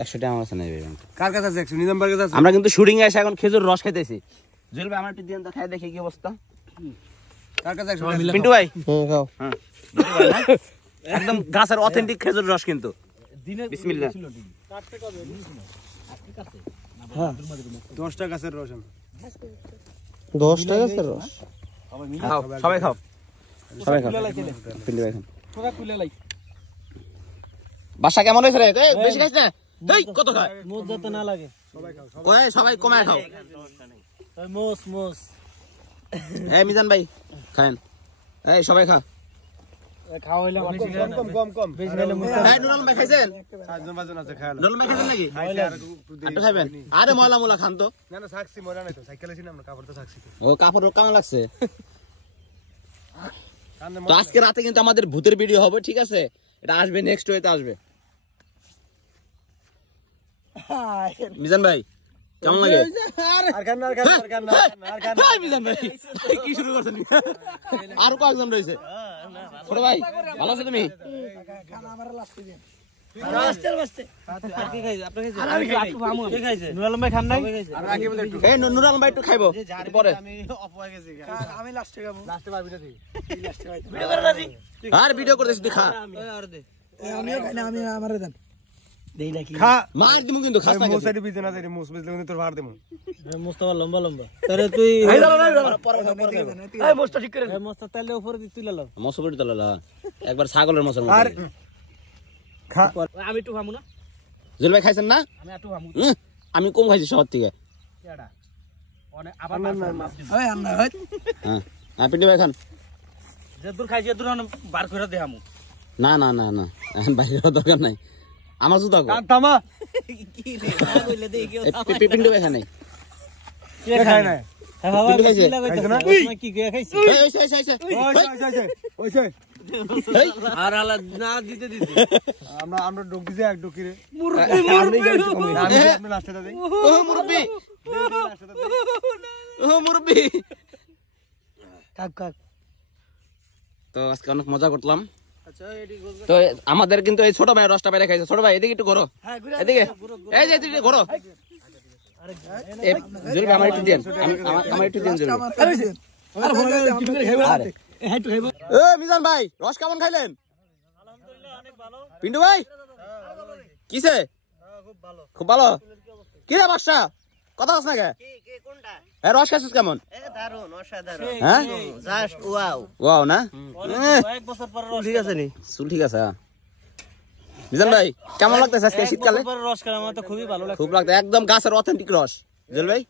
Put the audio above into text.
100 টাকা আমার কাছে নেই। কার কাছে আছে 100? নিজাম ভাইয়ের কাছে আছে। আমরা কিন্তু শুটিং এ এসে এখন খেজুর রস খাইতেছি। জুয়েল ভাই আমার একটু দিন তো খাই দেখি কি অবস্থা। কার কাছে 100? পিন্টু ভাই খাও। হ্যাঁ একদম গাছের অথেন্টিক খেজুর রস কিন্তু। বিসমিল্লাহ। হ্যাঁ 10 টাকা গাছের রস। 10 টাকা আছে রস। খাও সবাই খাও, সবাই খাও। পিন্টু ভাই খান। তোরা কুলে লাই বাসা কেমন হয়েছে রে? এই বেশি খাইছ না? এই কত খায়? মোজ যাতে না লাগে ওই সবাই কমায় খাও। ওই মোজ মোজ এই মিজান ভাই খান। এই সবাই খা। খাওয়া হইলে আমার কম বেশি খাইলে মুখ এই নুরাল ভাই খাইছেন? সাতজন পাঁচজন আছে খায় না। নুরাল ভাই খাইছেন নাকি? খাইছে আর আটটা খাইবেন? আরে ময়লা মুলা খান তো। না না সাকসি মরা নাই তো, সাইকেলে ছিলাম না, কাপড় তো সাকসি তো। ও কাপড় কেমন লাগছে? কান্দে তো আজকে রাতে কিন্তু আমাদের ভূতের ভিডিও হবে, ঠিক আছে? এটা আসবে নেক্সট ওয়েতে আসবে। মিজান ভাই কেমন লাগে? আর কান না, আর কান না, আর কান না, আর কান না। এই মিজান ভাই কি শুরু করছেন? আর কয়েকজন রয়েছে। ছোট ভাই ভালো আছো তুমি? নুরালম ভাই খান নাই আর আগে বলে একটু। এই নুরাল ভাই একটু খাইবো একটু পরে। আমি লাস্টে খাবো লাস্টে পারবি না তুই। ভিডিও করে রাজি আর ভিডিও করতেছিস তুই খা। আমিও খাই না, আমি আমারে দেন দেই নাকি খা। মার দিমু কিন্তু খাস না। মোসাইডি বিজে না যাই, মোস বিজলে কিন্তু তোর ভার দেবো। মোস্তাফা লম্বা লম্বা তারে তুই এই মোস্তা ঠিক করে এই মোস্তা তাইলে উপরে দি তুইলা লাও মসুরি তলালা একবার ছাগলের মসুর মতো। আর খা। আমি একটু খামু না জুয়েল ভাই খাইছেন না? আমি একটু খামু আমি কম খাইছি শহর থেকে। কেডা অনে আবার মাপ দিব ওই আন্না হয় হ্যাঁ হ্যাঁ পিন্টু ভাই খান। যে দূর খাইছি দূর বার করে দেখামু না না না না এখন বাইরে যাওয়ার দরকার নাই, আমার জুতা কো। কান থামা। কি রে না কইলে দেই কেউ পিন্টু ভাই খান নাই। কে খায় না হ্যাঁ বাবা পিন্টু খাইছে? বিসমিল্লাহ কইতাছ না কি কে খাইছি এই ওইছে ওইছে ওইছে ওইছে। এই আর আলা না দিতে দিতে আমরা ডুক দিছি, এক ডুকি রে। মুরব্বি আমি লাস্টে দেই। ও মুরব্বি, ও মুরব্বি। কাক কাক তো আজকে অনেক মজা করলাম। আচ্ছা এডি তো আমাদের কিন্তু এই ছোট ভাই রসটা বাইরে খাইছে। ছোট ভাই এদিকে একটু ঘোরো, হ্যাঁ ঘুরে এদিকে এই যে তুই ঘোরো। এই জুয়েল ভাই আমার একটু দেন, আমার একটু দেন জুয়েল ভাই। আর ফোন করে কি করে খাইবা আরে হ্যাঁ একটু খাইবো এ মিজান ভাই রস কেমন খাইলেন? আলহামদুলিল্লাহ অনেক ভালো পিন্টু ভাই কিসে? খুব ভালো খুব ভালো। কি রে বাদশা কথা বলছ না কে? কে কোনটা এ রস খাইছিস কেমন? এ দারুন অসাধারণ হ্যাঁ জাস্ট ওয়াও ওয়াও না? এক বছর পর রস ঠিক আছে নি চুল ঠিক আছে। মিজান ভাই কেমন লাগতেছে আজকে শীতকালে? রস খাওয়া আমার তো খুবই ভালো লাগে খুব লাগতো, একদম গাছের অথেন্টিক রস। জুয়েল ভাই